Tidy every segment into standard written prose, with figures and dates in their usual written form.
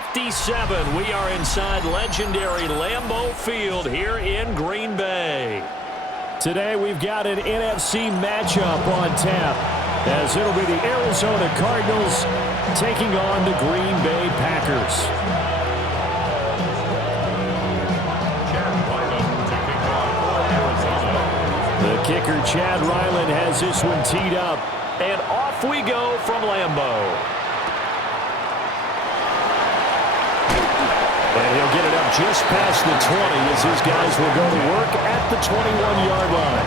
57. We are inside legendary Lambeau Field here in Green Bay. Today we've got an NFC matchup on tap, as it'll be the Arizona Cardinals taking on the Green Bay Packers. The kicker, Chad Ryland, has this one teed up, and off we go from Lambeau. And he'll get it up just past the 20 as his guys will go to work at the 21-yard line.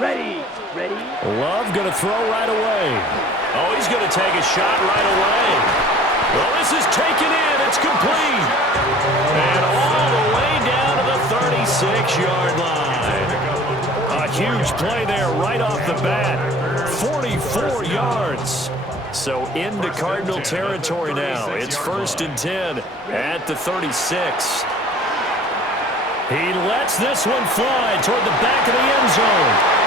Ready. Love going to throw right away. Oh, he's going to take a shot right away. Well, this is taken in. It's complete. And all the way down to the 36-yard line. A huge play there right off the bat. 44 yards. So into Cardinal territory now. It's 1st and 10 at the 36. He lets this one fly toward the back of the end zone.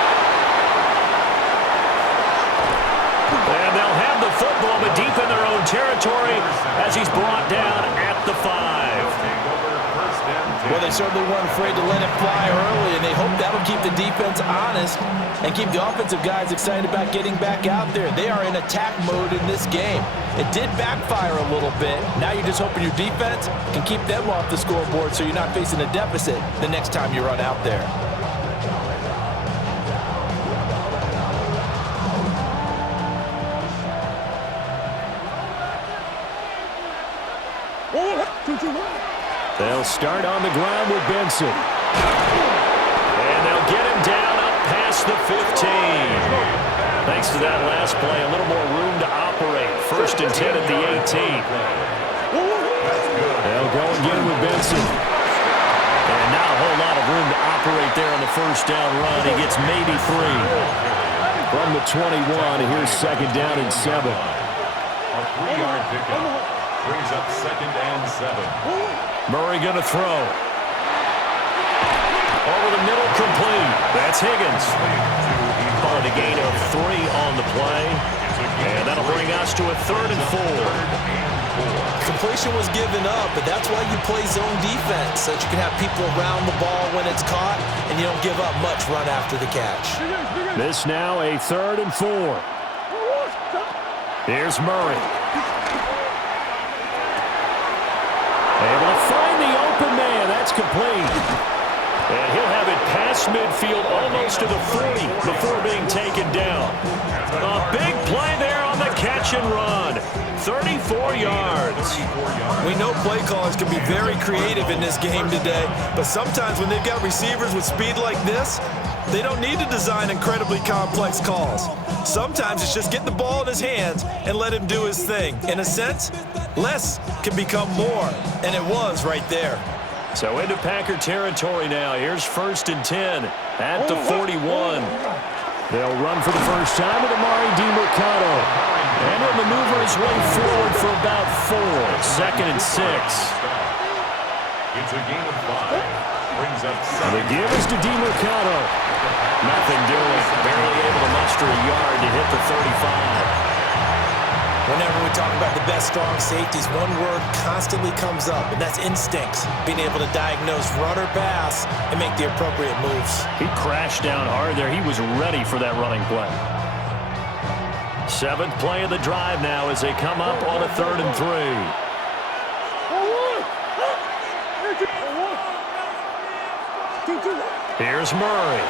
And they'll have the football, but deep in their own territory as he's brought down at the 5. Well, they certainly weren't afraid to let it fly early, and they hope that'll keep the defense honest and keep the offensive guys excited about getting back out there. They are in attack mode in this game. It did backfire a little bit. Now you're just hoping your defense can keep them off the scoreboard so you're not facing a deficit the next time you run out there. They'll start on the ground with Benson. And they'll get him down up past the 15. Thanks to that last play, a little more room to operate. 1st and 10 at the 18. They'll go again with Benson. And not a whole lot of room to operate there on the 1st down run. He gets maybe 3. From the 21, here's 2nd down and 7. A 3-yard pickup brings up 2nd and 7. Murray going to throw. Over the middle, complete. That's Higgins. Called a gain of 3 on the play. And that'll bring us to a 3rd and 4. Completion was given up, but that's why you play zone defense, so that you can have people around the ball when it's caught, and you don't give up much run after the catch. This now a 3rd and 4. Here's Murray. Able to find the open man. That's complete. And he'll have it past midfield almost to the 40 before being taken down. A big play there on the catch and run. 34 yards. We know play callers can be very creative in this game today, but sometimes when they've got receivers with speed like this, they don't need to design incredibly complex calls. Sometimes it's just get the ball in his hands and let him do his thing. In a sense, less can become more, and it was right there. So into Packer territory now. Here's 1st and 10 at the 41. They'll run for the first time with Amari DiMercato. And he'll maneuver his way forward for about 4. 2nd and 6. It's a gain of 5. Brings up 7. The give is to DiMercato. Nothing doing. Barely able to muster a yard to hit the 35. Whenever we talk about the best strong safeties, one word constantly comes up, and that's instincts. Being able to diagnose run or pass and make the appropriate moves. He crashed down hard there. He was ready for that running play. 7th play of the drive now as they come up on a 3rd and 3. Here's Murray.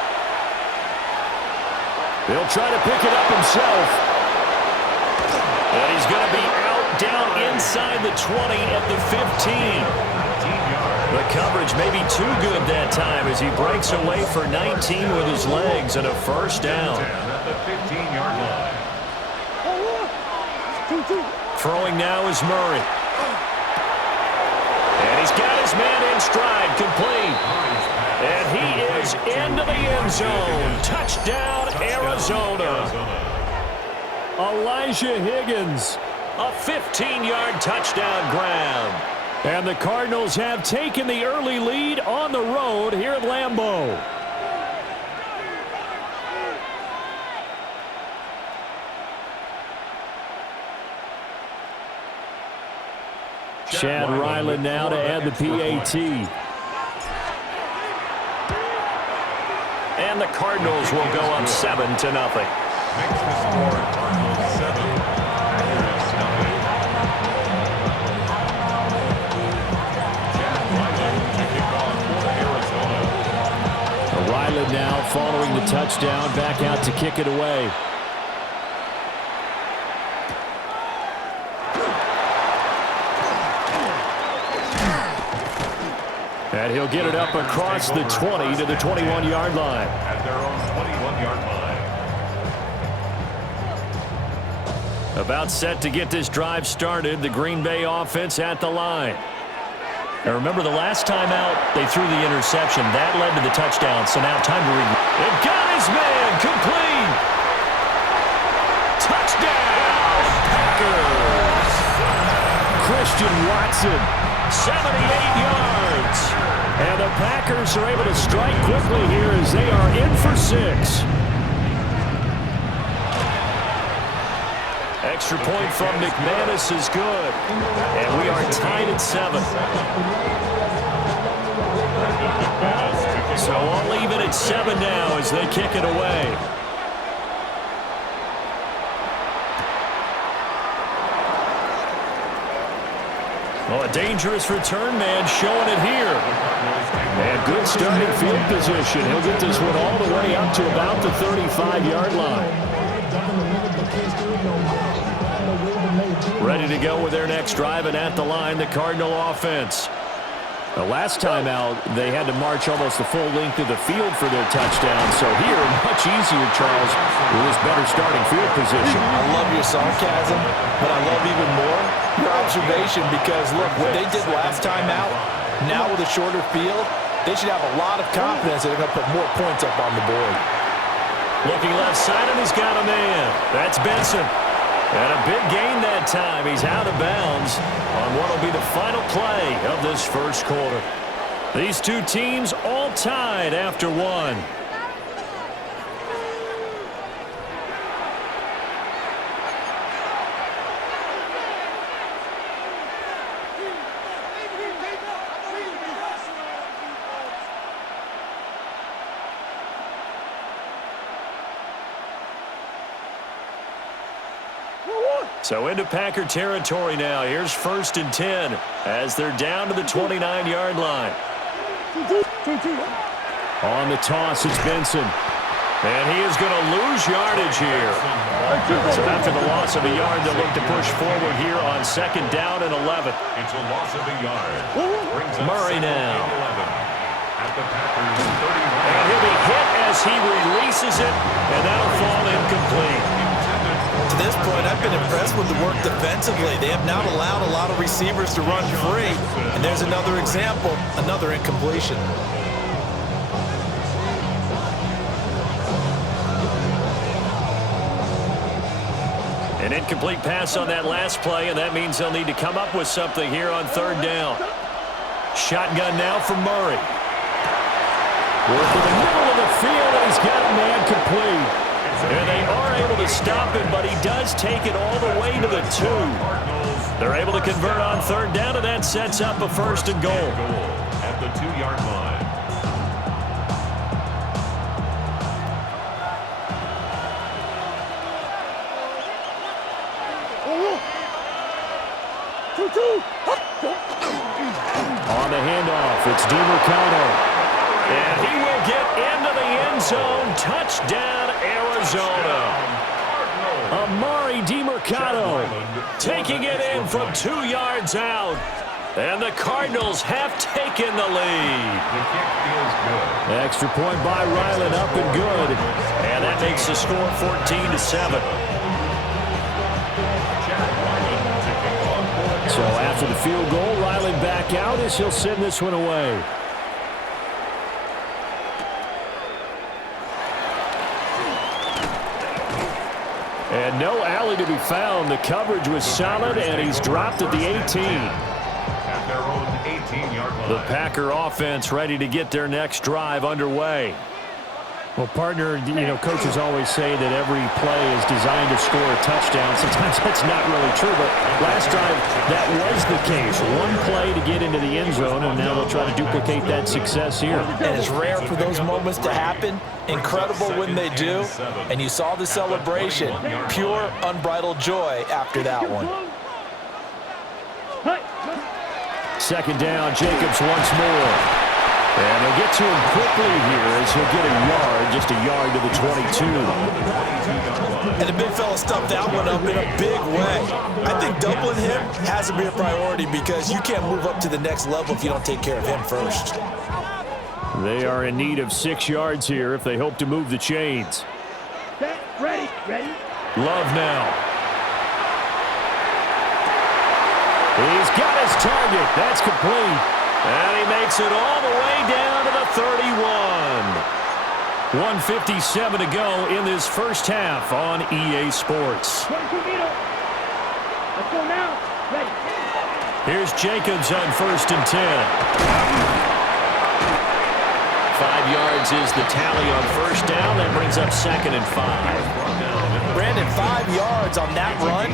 He'll try to pick it up himself. And he's going to be out down inside the 20 at the 15. The coverage may be too good that time as he breaks away for 19 with his legs and a 1st down. At the 15-yard line. Throwing now is Murray. And he's got his man in stride, complete. And he is into the end zone. Touchdown, Arizona. Elijah Higgins A 15-yard touchdown grab. And the Cardinals have taken the early lead on the road here at Lambeau. Chad Ryland now to add the PAT. And the Cardinals will go up 7-0. Makes the score Cardinals 7, Packers nothing. Chad Ryland to kick off for Arizona. Ryland now following the touchdown, back out to kick it away. And he'll get it up across the 20 to the 21-yard line. At their own 21-yard line. About set to get this drive started, the Green Bay offense at the line. Now remember, the last time out, they threw the interception. That led to the touchdown, so now time to read. It got his man, complete. Touchdown, Packers. Christian Watson, 78 yards. And the Packers are able to strike quickly here as they are in for 6. Extra point from McManus is good. And we are tied at 7. So all even at 7 now as they kick it away. Oh, a dangerous return man showing it here. And good starting field position. He'll get this one all the way up to about the 35-yard line. Ready to go with their next drive, and at the line, the Cardinal offense. The last time out, they had to march almost the full length of the field for their touchdown. So here, much easier, Charles, with this better starting field position. I love your sarcasm, but I love even more your observation because, look, what they did last time out, now with a shorter field, they should have a lot of confidence that they're going to put more points up on the board. Looking left side, and he's got a man. That's Benson. And a big gain that time. He's out of bounds on what will be the final play of this first quarter. These two teams all tied after 1. So into Packer territory now. Here's 1st and 10 as they're down to the 29-yard line. On the toss, it's Benson. And he is going to lose yardage here. So after the loss of a yard, they'll look to push forward here on 2nd down and 11. It's a loss of a yard. Murray now. At the Packers 31. And he'll be hit as he releases it, and that'll fall incomplete. To this point, I've been impressed with the work defensively. They have not allowed a lot of receivers to run free. And there's another example, another incompletion. An incomplete pass on that last play, and that means they'll need to come up with something here on 3rd down. Shotgun now for Murray. Working the middle of the field, and he's got a man complete. And they are able to stop him, but he does take it all the way to the 2. They're able to convert on 3rd down, and that sets up a 1st and goal. At the 2-yard line. On the handoff, it's DeMarcado. And he will get into the end zone. Touchdown, Arizona. Amari DeMarcado taking it in from 2 yards out. And the Cardinals have taken the lead. The kick is good. Extra point by Ryland, up and good. And that makes the score 14-7. So after the field goal, Ryland back out as he'll send this one away. And no alley to be found. The coverage was solid, and he's dropped at the 18. At their own 18-yard line. The Packer offense ready to get their next drive underway. Well, partner, coaches always say that every play is designed to score a touchdown. Sometimes that's not really true, but last drive that was the case. One play to get into the end zone, and now they'll try to duplicate that success here. And it's rare for those moments to happen. Incredible when they do. And you saw the celebration. Pure, unbridled joy after that one. Second down, Jacobs once more. And they'll get to him quickly here as he'll get a yard, just a yard to the 22. And the big fella stuffed that one up in a big way. I think doubling him has to be a priority because you can't move up to the next level if you don't take care of him first. They are in need of 6 yards here if they hope to move the chains. Ready. Love now. He's got his target. That's complete. And he makes it all the way down to the 31. 1:57 to go in this first half on EA Sports. Let's go now. Ready. Here's Jacobs on 1st and 10. 5 yards is the tally on 1st down. That brings up 2nd and 5. Brandon, 5 yards on that run.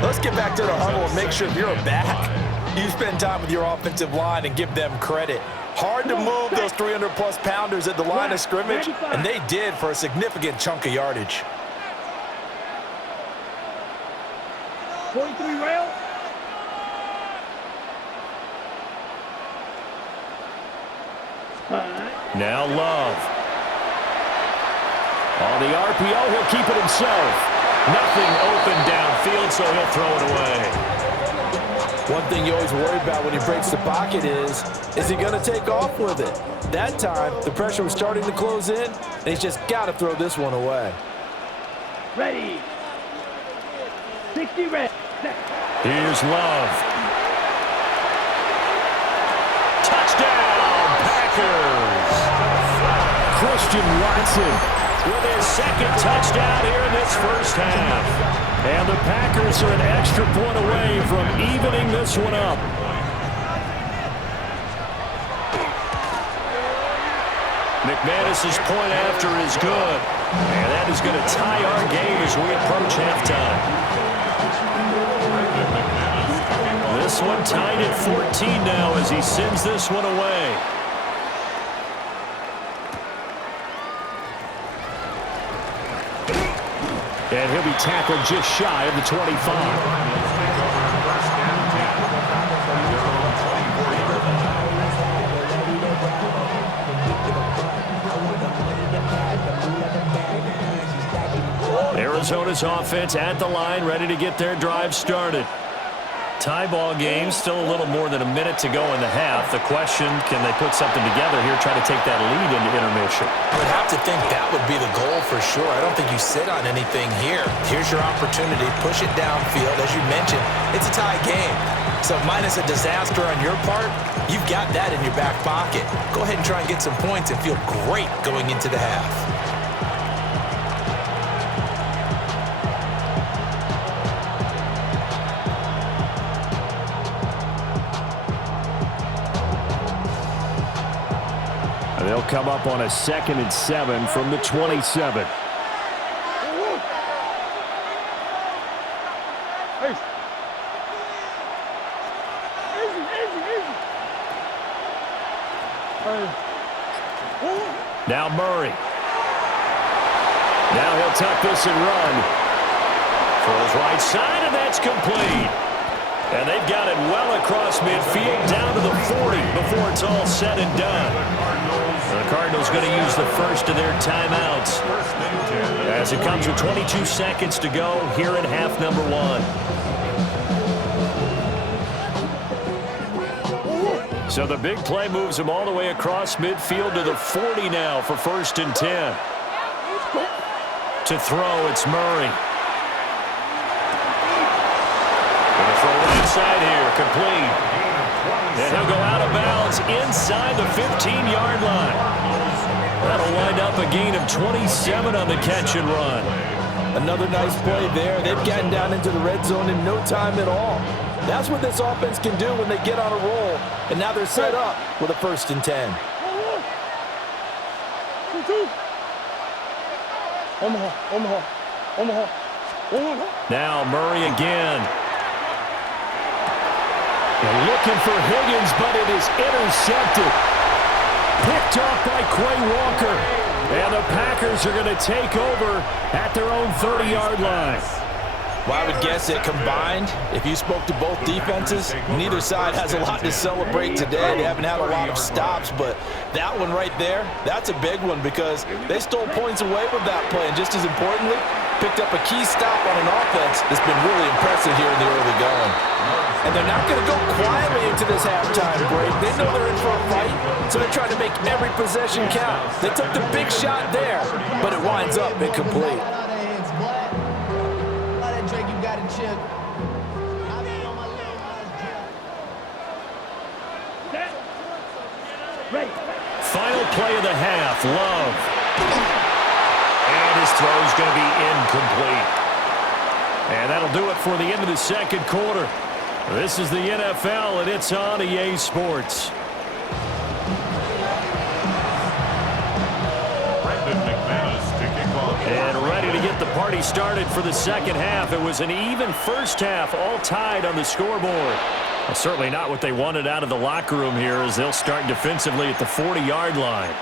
Let's get back to the huddle and make sure if you're a back, you spend time with your offensive line and give them credit. Hard to move those 300-plus pounders at the line of scrimmage, and they did for a significant chunk of yardage. 43 rail. Now Love. On the RPO, he'll keep it himself. Nothing open downfield, so he'll throw it away. One thing you always worry about when he breaks the pocket is he going to take off with it? That time, the pressure was starting to close in, and he's just got to throw this one away. Ready. 60 red. Here's Love. Touchdown, Packers! Christian Watson with his 2nd touchdown here in this first half. And the Packers are an extra point away from evening this one up. McManus's point after is good. And that is going to tie our game as we approach halftime. This one tied at 14 now as he sends this one away. And he'll be tackled just shy of the 25. Arizona's offense at the line, ready to get their drive started. Tie ball game, still a little more than a minute to go in the half. The question, can they put something together here, try to take that lead into intermission? I would have to think that would be the goal for sure. I don't think you sit on anything here. Here's your opportunity. Push it downfield. As you mentioned, it's a tie game. So minus a disaster on your part, you've got that in your back pocket. Go ahead and try and get some points and feel great going into the half. They'll come up on a 2nd and 7 from the 27. Now Murray. Now he'll tuck this and run. Throws right side, and that's complete. And they've got it well across midfield down to the 40 before it's all said and done. The Cardinals going to use the first of their timeouts as it comes with 22 seconds to go here in half number 1. So the big play moves them all the way across midfield to the 40 now for 1st and 10. To throw, it's Murray. Going to throw right side here, complete. And he'll go out of bounds inside the 15-yard line. That'll wind up a gain of 27 on the catch and run. Another nice play there. They've gotten down into the red zone in no time at all. That's what this offense can do when they get on a roll. And now they're set up with a 1st and 10. Now Murray again. They're looking for Higgins, but it is intercepted. Picked off by Quay Walker. And the Packers are going to take over at their own 30-yard line. Well, I would guess that combined, if you spoke to both defenses, neither side has a lot to celebrate today. They haven't had a lot of stops, but that one right there, that's a big one because they stole points away with that play. And just as importantly, picked up a key stop on an offense that's been really impressive here in the early going. And they're not going to go quietly into this halftime break. They know they're in for a fight, so they're trying to make every possession count. They took the big shot there, but it winds up incomplete. Ready. Final play of the half, Love. And his throw is going to be incomplete. And that'll do it for the end of the second quarter. This is the NFL, and it's on EA Sports. And ready to get the party started for the second half. It was an even first half, all tied on the scoreboard. Well, certainly not what they wanted out of the locker room here as they'll start defensively at the 40-yard line.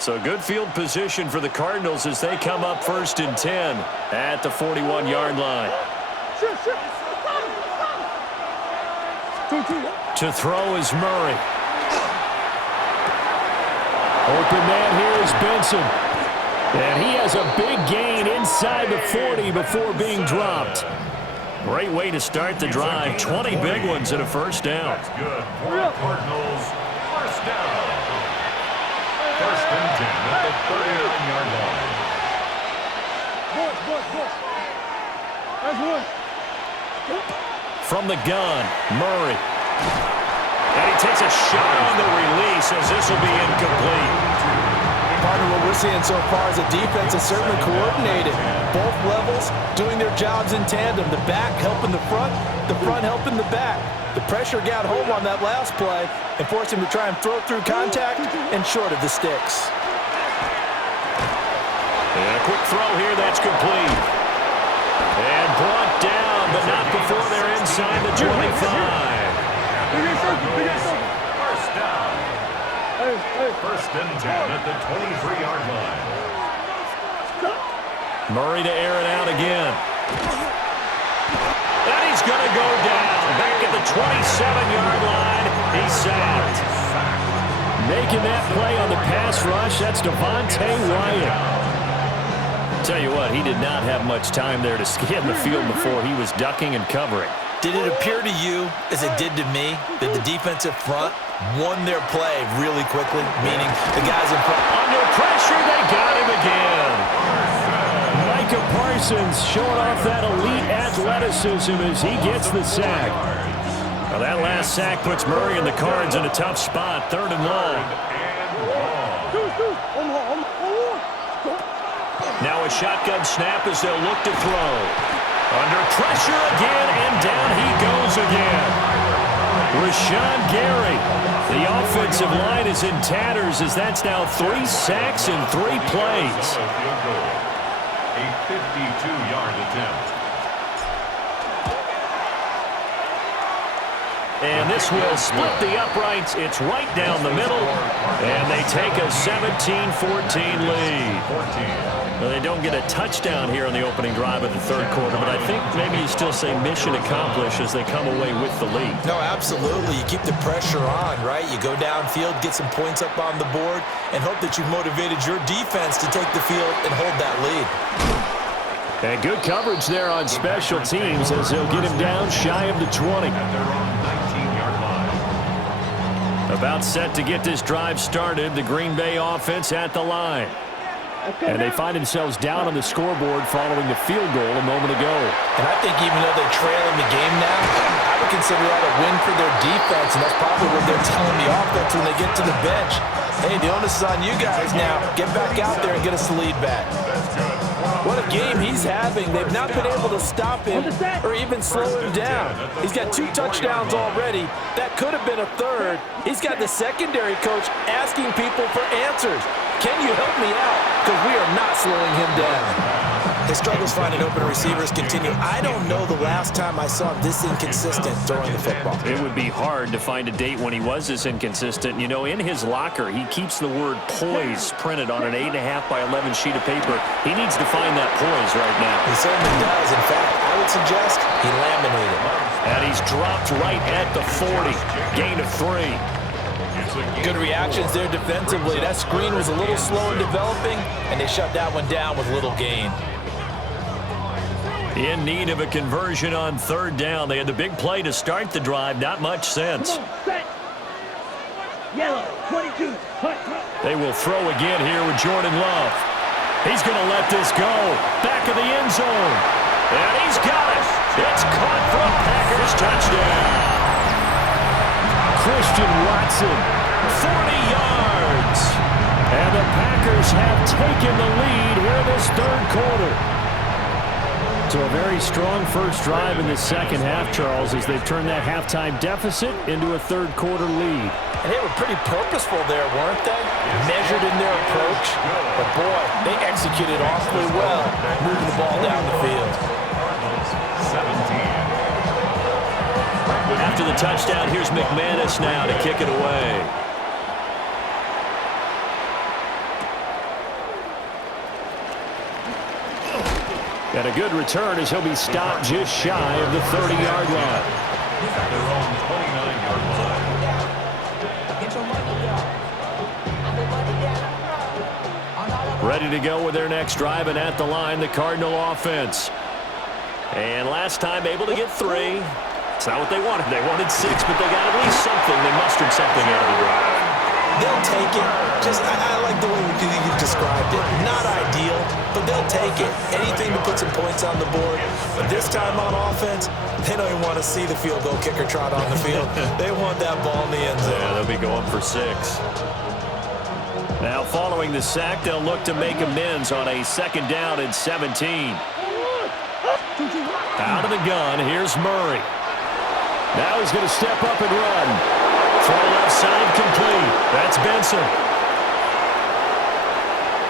So good field position for the Cardinals as they come up 1st and 10 at the 41-yard line. To throw is Murray. Open man here is Benson. And he has a big gain inside the 40 before being dropped. Great way to start the drive. 20 big ones and a first down. That's good for the Cardinals. First down. 1st and 10 at the 39-yard line. From the gun, Murray. And he takes a shot on the release as this will be incomplete. Partner, what we're seeing so far is the defense is certainly coordinated. Both levels doing their jobs in tandem. The back helping the front helping the back. The pressure got home on that last play and forced him to try and throw through contact and short of the sticks. And a quick throw here, that's complete. And brought down, but not before they're inside the 25. First down. 1st and 10 at the 23-yard line. Murray to air it out again. And he's going to go down. Back at the 27-yard line, he's sacked. Making that play on the pass rush, that's Devontae Wyatt. Tell you what, he did not have much time there to scan the field before he was ducking and covering. Did it appear to you, as it did to me, that the defensive front won their play really quickly, meaning the guys in front? Under pressure, they got him again. Micah Parsons showing off that elite athleticism as he gets the sack. Well, that last sack puts Murray and the Cards in a tough spot, 3rd and long. Now a shotgun snap as they'll look to throw. Under pressure again, and down he goes again. Rashawn Gary. The offensive line is in tatters as that's now 3 sacks in 3 plays. A 52-yard attempt. And this will split the uprights. It's right down the middle. And they take a 17-14 lead. Well, they don't get a touchdown here on the opening drive of the 3rd quarter, but I think maybe you still say mission accomplished as they come away with the lead. No, absolutely. You keep the pressure on, right? You go downfield, get some points up on the board, and hope that you've motivated your defense to take the field and hold that lead. And good coverage there on special teams as they'll get him down shy of the 20. At their own 19-yard line. About set to get this drive started, the Green Bay offense at the line. And they find themselves down on the scoreboard following the field goal a moment ago. And I think even though they're trailing the game now, I would consider that a win for their defense, and that's probably what they're telling the offense when they get to the bench. Hey, the onus is on you guys now. Get back out there and get us the lead back. What a game he's having. They've not been able to stop him or even slow him down. He's got 2 touchdowns already. That could have been a third. He's got the secondary coach asking people for answers. Can you help me out? Because we are not slowing him down. His struggles finding open receivers continue. I don't know the last time I saw him this inconsistent throwing the football. It would be hard to find a date when he was this inconsistent. You know, in his locker, he keeps the word poise printed on an 8.5 by 11 sheet of paper. He needs to find that poise right now. He certainly does. In fact, I would suggest he laminated. And he's dropped right at the 40. Gain of 3. Good reactions there defensively. That screen was a little slow in developing, and they shut that one down with little gain. In need of a conversion on 3rd down. They had the big play to start the drive. Not much sense. Yellow, 22. They will throw again here with Jordan Love. He's going to let this go. Back of the end zone. And he's got it. It's caught for a Packers touchdown. Christian Watson, 40 yards. And the Packers have taken the lead here in this 3rd quarter. So a very strong first drive in the second half, Charles, as they've turned that halftime deficit into a 3rd quarter lead. And they were pretty purposeful there, weren't they? Measured in their approach. But, boy, they executed awfully well, moving the ball down the field. 17. After the touchdown, here's McManus now to kick it away. And a good return as he'll be stopped just shy of the 30-yard line. At their own 29-yard line. Ready to go with their next drive, and at the line, the Cardinal offense. And last time able to get 3. It's not what they wanted. They wanted 6, but they got at least something. They mustered something out of the drive. They'll take it. I like the way you described it. Not ideal, but they'll take it. Anything to put some points on the board. But this time on offense, they don't even want to see the field goal kicker trot on the field. They want that ball in the end zone. Yeah, they'll be going for 6. Now following the sack, they'll look to make amends on a 2nd down and 17. Out of the gun, here's Murray. Now he's going to step up and run. Throw left side complete. That's Benson.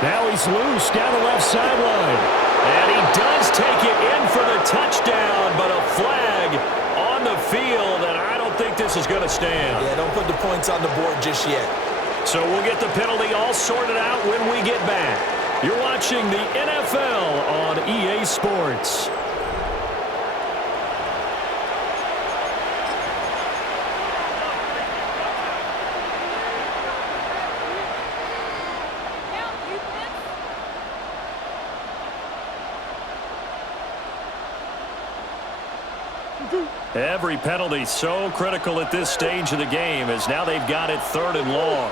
Now he's loose down the left sideline. And he does take it in for the touchdown, but a flag on the field, and I don't think this is going to stand. Yeah, don't put the points on the board just yet. So we'll get the penalty all sorted out when we get back. You're watching the NFL on EA Sports. Every penalty so critical at this stage of the game, as now they've got it 3rd and long.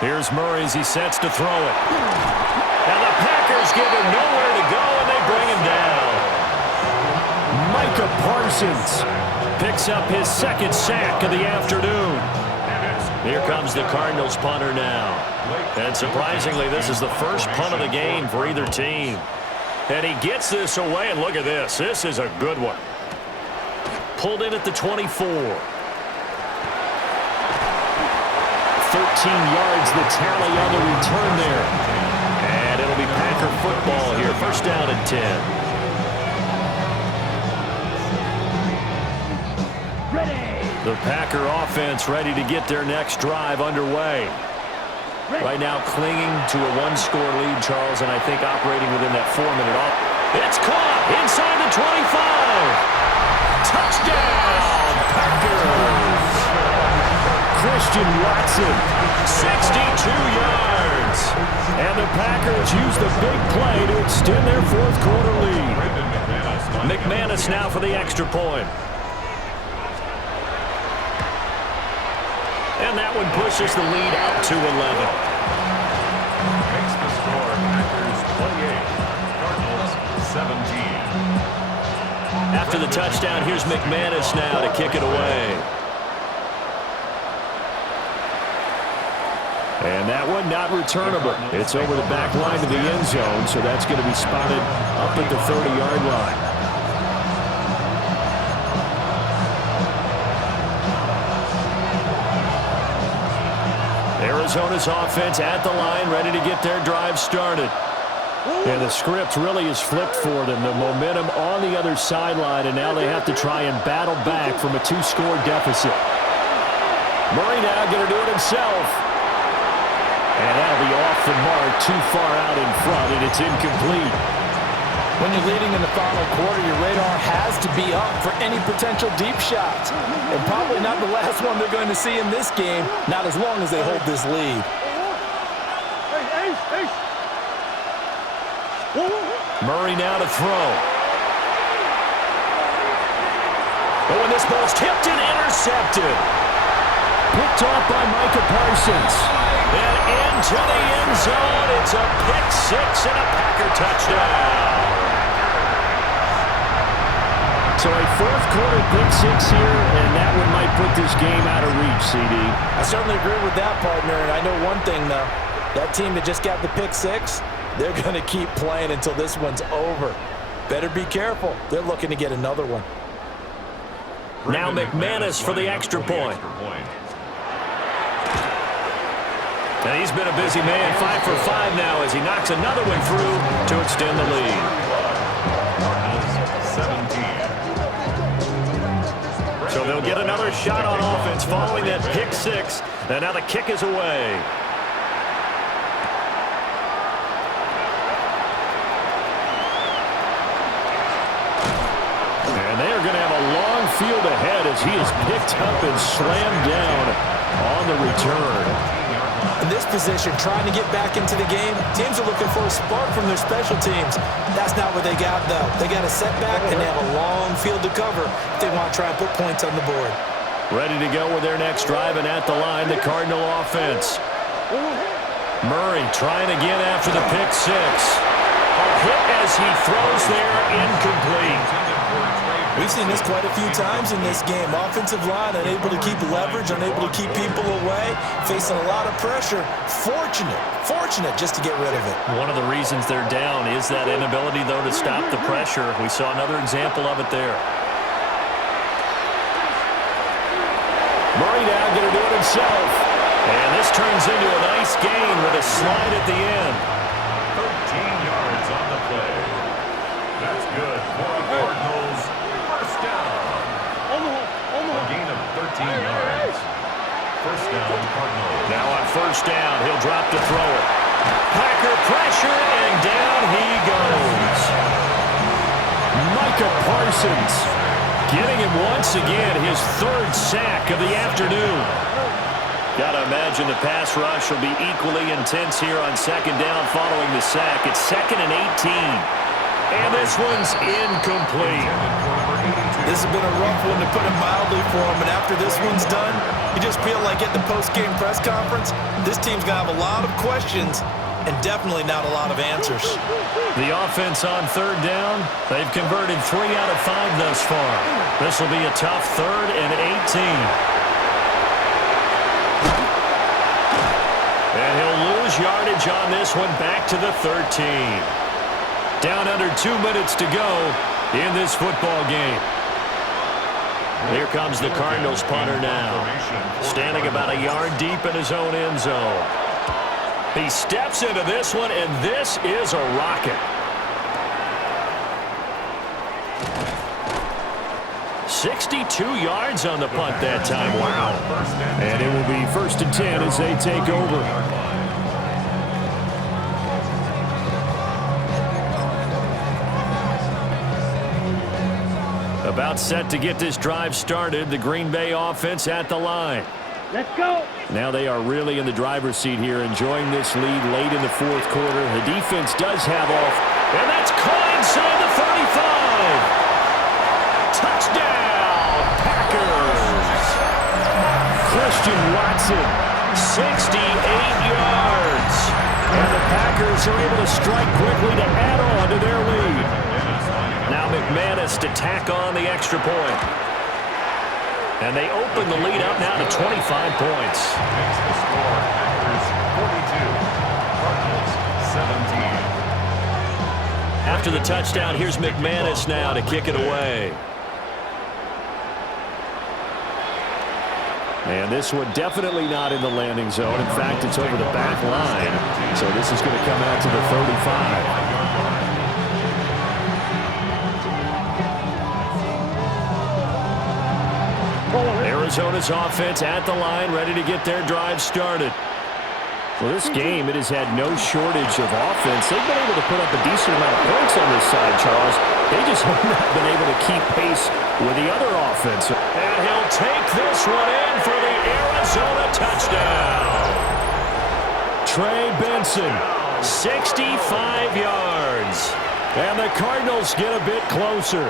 Here's Murray as he sets to throw it. And the Packers give him nowhere to go, and they bring him down. Micah Parsons picks up his 2nd sack of the afternoon. Here comes the Cardinals punter now. And surprisingly, this is the first punt of the game for either team. And he gets this away, and look at this. This is a good one. Pulled in at the 24. 13 yards the tally on the return there. And it'll be Packer football here. 1st down and 10. The Packer offense ready to get their next drive underway. Right now clinging to a 1-score lead, Charles, and I think operating within that 4-minute off. It's caught inside the 25. Touchdown, Packers. Christian Watson, 62 yards. And the Packers use the big play to extend their 4th quarter lead. McManus now for the extra point. And that one pushes the lead out to 11. Makes the score Packers 28, Cardinals 17. After the touchdown, here's McManus now to kick it away. And that one not returnable. It's over the back line to the end zone, so that's going to be spotted up at the 30-yard line. Arizona's offense at the line, ready to get their drive started. And the script really is flipped for them. The momentum on the other sideline, and now they have to try and battle back from a 2-score deficit. Murray now going to do it himself. And that'll be off the mark, too far out in front, and it's incomplete. When you're leading in the final quarter, your radar has to be up for any potential deep shots. And probably not the last one they're going to see in this game, not as long as they hold this lead. Murray now to throw. Oh, and this ball's tipped and intercepted. Picked off by Micah Parsons. And into the end zone. It's a pick six and a Packer touchdown. So a fourth-quarter pick six here, and that one might put this game out of reach, CD. I certainly agree with that, partner. And I know one thing, though. That team that just got the pick six, they're going to keep playing until this one's over. Better be careful. They're looking to get another one. Now McManus for the extra point. And he's been a busy man, 5 for 5 now as he knocks another one through to extend the lead. So they'll get another shot on offense following that pick six. And now the kick is away. And they are going to have a long field ahead as he is picked up and slammed down on the return. In this position, trying to get back into the game, teams are looking for a spark from their special teams. That's not what they got, though. They got a setback, and they have a long field to cover if they want to try and put points on the board. Ready to go with their next drive, and at the line, the Cardinal offense. Murray trying again after the pick six. A hit as he throws there, incomplete. We've seen this quite a few times in this game. Offensive line unable to keep leverage, unable to keep people away, facing a lot of pressure. Fortunate just to get rid of it. One of the reasons they're down is that inability, though, to stop the pressure. We saw another example of it there. Murray now going to do it himself. And this turns into a nice gain with a slide at the end. 13 yards on the play. That's good for the Cardinals. First down. A gain of 13 yards. First down, Cardinals. Now on first down, he'll drop to throw it. Packer pressure, and down he goes. Micah Parsons getting him once again, his third sack of the afternoon. Got to imagine the pass rush will be equally intense here on second down following the sack. It's 2nd and 18. And this one's incomplete. This has been a rough one, to put it mildly, for him. And after this one's done, you just feel like at the post-game press conference, this team's going to have a lot of questions and definitely not a lot of answers. The offense on third down, they've converted 3 out of 5 thus far. This will be a tough 3rd and 18. And he'll lose yardage on this one, back to the 13. Down under 2 minutes to go in this football game. Here comes the Cardinals punter now, standing about a yard deep in his own end zone. He steps into this one, and this is a rocket. 62 yards on the punt that time. Wow. And it will be 1st and 10 as they take over. About set to get this drive started. The Green Bay offense at the line. Let's go. Now they are really in the driver's seat here, enjoying this lead late in the 4th quarter. The defense does have off, and that's caught inside the 35. Touchdown, Packers. Chris Christian Watson, 68 yards. And the Packers are able to strike quickly to add on to their lead. Now McManus to tack on the extra point. And they open the lead up now to 25 points. Makes the score Packers 42, Cardinals 17. After the touchdown, here's McManus now to kick it away. And this one definitely not in the landing zone. In fact, it's over the back line. So this is going to come out to the 35. Arizona's offense at the line, ready to get their drive started. Well, this game, it has had no shortage of offense. They've been able to put up a decent amount of points on this side, Charles. They just have not been able to keep pace with the other offense. And he'll take this one in for the Arizona touchdown. Trey Benson, 65 yards. And the Cardinals get a bit closer.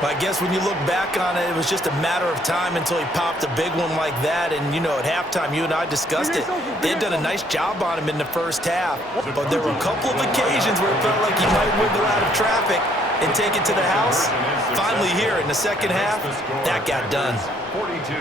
I guess when you look back on it, it was just a matter of time until he popped a big one like that. And, you know, at halftime, you and I discussed it. They had done a nice job on him in the first half. But there were a couple of occasions where it felt like he might wiggle out of traffic and take it to the house. Finally here in the second half, that got done. 42.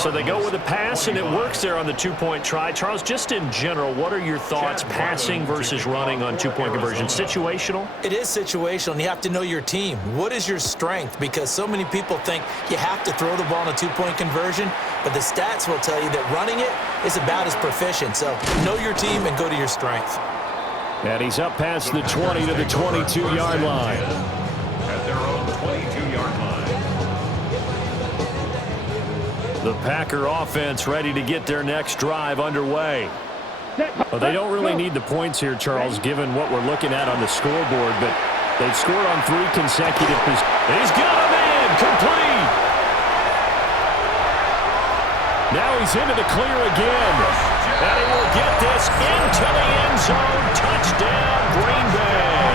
So they go with a pass, and it works there on the two-point try. Charles, just in general, what are your thoughts passing versus running on two-point conversion? Situational? It is situational, and you have to know your team. What is your strength? Because so many people think you have to throw the ball in a two-point conversion, but the stats will tell you that running it is about as proficient. So know your team and go to your strength. And he's up past the 20 to the 22-yard line. At their own 22-yard line. The Packer offense ready to get their next drive underway. Well, they don't really need the points here, Charles, given what we're looking at on the scoreboard, but they've scored on 3 consecutive possessions. He's got him in, complete. Now he's into the clear again, and he will get this into the end zone. Touchdown, Green Bay.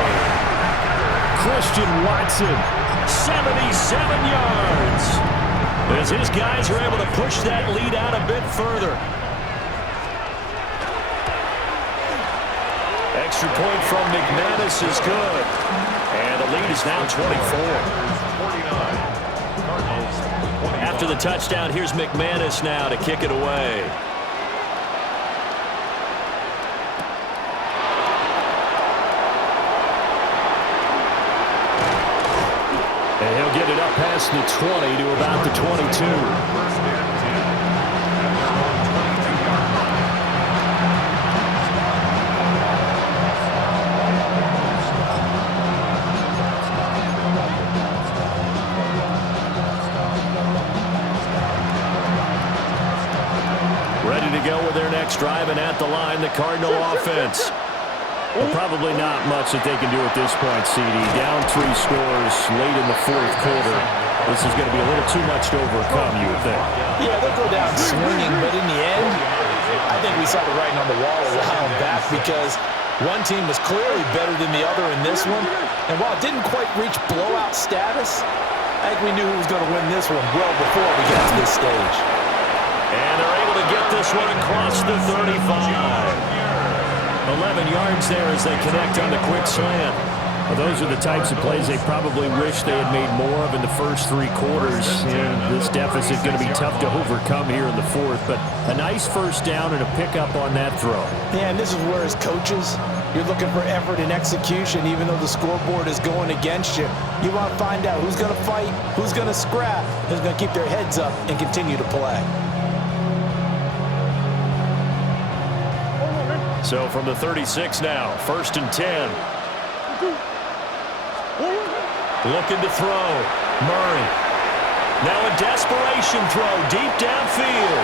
Christian Watson, 77 yards. As his guys are able to push that lead out a bit further. Extra point from McManus is good. And the lead is now 24. After the touchdown, here's McManus now to kick it away. And he'll get it up past the 20 to about the 22. Ready to go with their next drive, and at the line, the Cardinal offense. Well, probably not much that they can do at this point, CD. Down 3 scores late in the fourth quarter. This is going to be a little too much to overcome, you would think. Yeah, they'll go down swinging, but in the end, I think we saw the writing on the wall a while back because one team was clearly better than the other in this one. And while it didn't quite reach blowout status, I think we knew who was going to win this one well before we got to this stage. And they're able to get this one across the 35. 11 yards there as they connect on the quick slant. Well, those are the types of plays they probably wish they had made more of in the first 3 quarters. And this deficit is going to be tough to overcome here in the fourth. But a nice first down and a pickup on that throw. Yeah, and this is where as coaches, you're looking for effort and execution. Even though the scoreboard is going against you, you want to find out who's going to fight, who's going to scrap, who's going to keep their heads up and continue to play. So from the 36 now, 1st and 10. Looking to throw. Murray. Now a desperation throw deep downfield.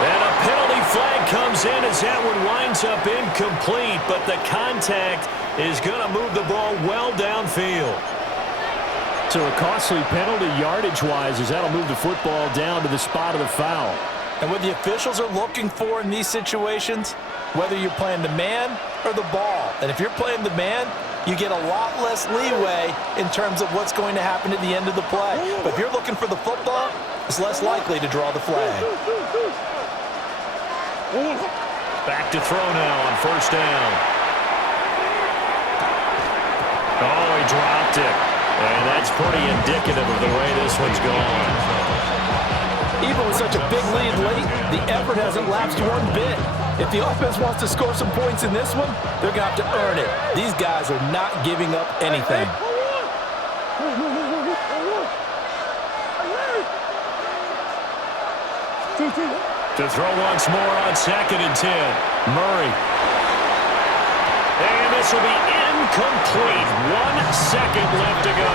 And a penalty flag comes in as that one winds up incomplete, but the contact is going to move the ball well downfield. So a costly penalty yardage-wise as that'll move the football down to the spot of the foul. And what the officials are looking for in these situations, whether you're playing the man or the ball. And if you're playing the man, you get a lot less leeway in terms of what's going to happen at the end of the play. But if you're looking for the football, it's less likely to draw the flag. Back to throw now on first down. Oh, he dropped it. And that's pretty indicative of the way this one's gone. Even with such a big lead late, the effort hasn't lapsed one bit. If the offense wants to score some points in this one, they're going to have to earn it. These guys are not giving up anything. To throw once more on 2nd and 10. Murray. And this will be incomplete. 1 second left to go.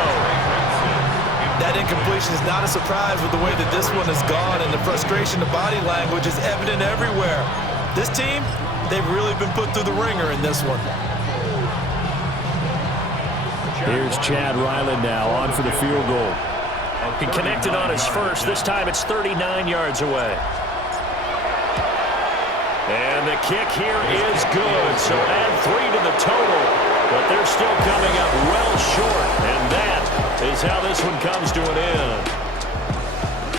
That incompletion is not a surprise with the way that this one has gone, and the frustration of body language is evident everywhere. This team, they've really been put through the ringer in this one. Here's Chad Ryland now on for the field goal. He connected on his first. This time it's 39 yards away. And the kick here is good. So add 3 to the total. But they're still coming up well short. And that is how this one comes to an end.